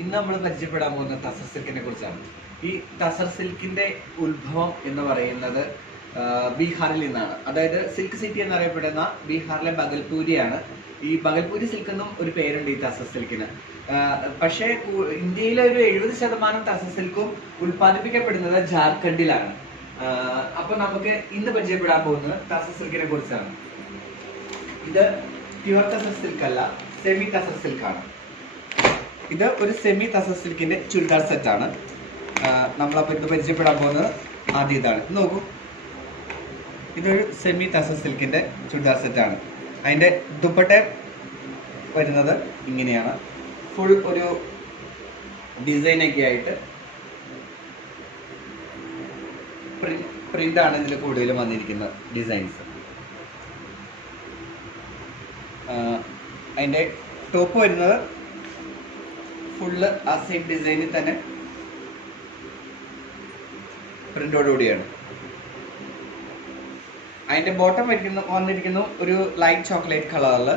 ഇന്ന് നമ്മൾ പരിചയപ്പെടാൻ പോകുന്ന തസർ സിൽക്കിനെ കുറിച്ചാണ്. ഈ തസർ സിൽക്കിന്റെ ഉത്ഭവം എന്ന് പറയുന്നത് ബീഹാറിൽ നിന്നാണ്. അതായത് സിൽക്ക് സിറ്റി എന്നറിയപ്പെടുന്ന ബീഹാറിലെ ബഗൽപൂരിയാണ്. ഈ ബഗൽപൂരി സിൽക്ക് എന്നും ഒരു പേരുണ്ട് ഈ തസർ സിൽക്കിന്. പക്ഷേ ഇന്ത്യയിലെ ഒരു 70% തസർ സിൽക്കും ഉൽപ്പാദിപ്പിക്കപ്പെടുന്നത് ജാർഖണ്ഡിലാണ്. അപ്പൊ നമുക്ക് ഇന്ന് പരിചയപ്പെടാൻ പോകുന്നത് തസർ സിൽക്കിനെ കുറിച്ചാണ്. ഇത് പ്യുവർ തസർ സിൽക്ക് അല്ല, സെമി തസർ സിൽക്കാണ്. ഇത് ഒരു സെമി തസർ സിൽക്കിന്റെ ചുരിദാർ സെറ്റാണ്. നമ്മളപ്പോൾ ഇത് പരിചയപ്പെടാൻ പോകുന്നത് ആദ്യം ഇതാണ്. നോക്കൂ, ഇതൊരു സെമി തസർ സിൽക്കിന്റെ ചുരിദാർ സെറ്റാണ്. അതിന്റെ ദുപ്പട്ട വരുന്നത് ഇങ്ങനെയാണ്. ഫുൾ ഒരു ഡിസൈനൊക്കെ ആയിട്ട് പ്രിന്റ് ആണ് ഇതിൽ കൂടുതലും വന്നിരിക്കുന്ന ഡിസൈൻസ്. അതിന്റെ ടോപ്പ് വരുന്നത് ഫുള്ള് ആ സെയിം ഡിസൈനിൽ തന്നെ പ്രിന്റോടുകൂടിയാണ്. അതിന്റെ ബോട്ടം വന്നിരിക്കുന്നു ഒരു ലൈറ്റ് ചോക്ലേറ്റ് കളറിൽ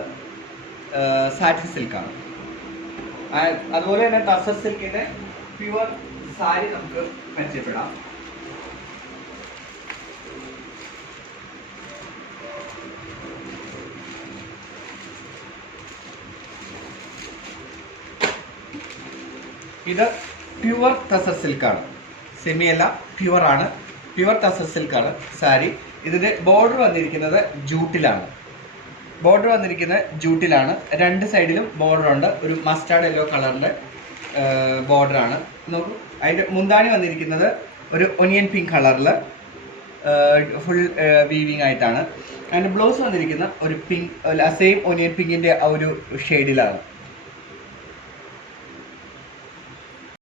സാറ്റിൻ സിൽക്കാണ്. അതുപോലെ തന്നെ തസർ സിൽക്കിന്റെ പ്യുവർ സാരി നമുക്ക് പരിചയപ്പെടാം. ഇത് പ്യുവർ തസർ സിൽക്കാണ്, സെമി അല്ല, പ്യുവർ ആണ്. പ്യുവർ തസർ സിൽക്കാണ് സാരി. ഇതിന്റെ ബോർഡർ വന്നിരിക്കുന്നത് ജൂട്ടിലാണ്. രണ്ട് സൈഡിലും ബോർഡർ ഉണ്ട്. ഒരു മസ്റ്റാർഡ് യെല്ലോ കളറിന്റെ ബോർഡർ ആണ്. നോക്കൂ, അതിന്റെ മുന്താണി വന്നിരിക്കുന്നത് ഒരു ഒനിയൻ പിങ്ക് കളറിൽ ഫുൾ വീവിങ് ആയിട്ടാണ്. അതിന്റെ ബ്ലൗസ് വന്നിരിക്കുന്ന ഒരു പിങ്ക്, സെയിം ഒനിയൻ പിങ്കിന്റെ ആ ഒരു ഷെയ്ഡിലാണ്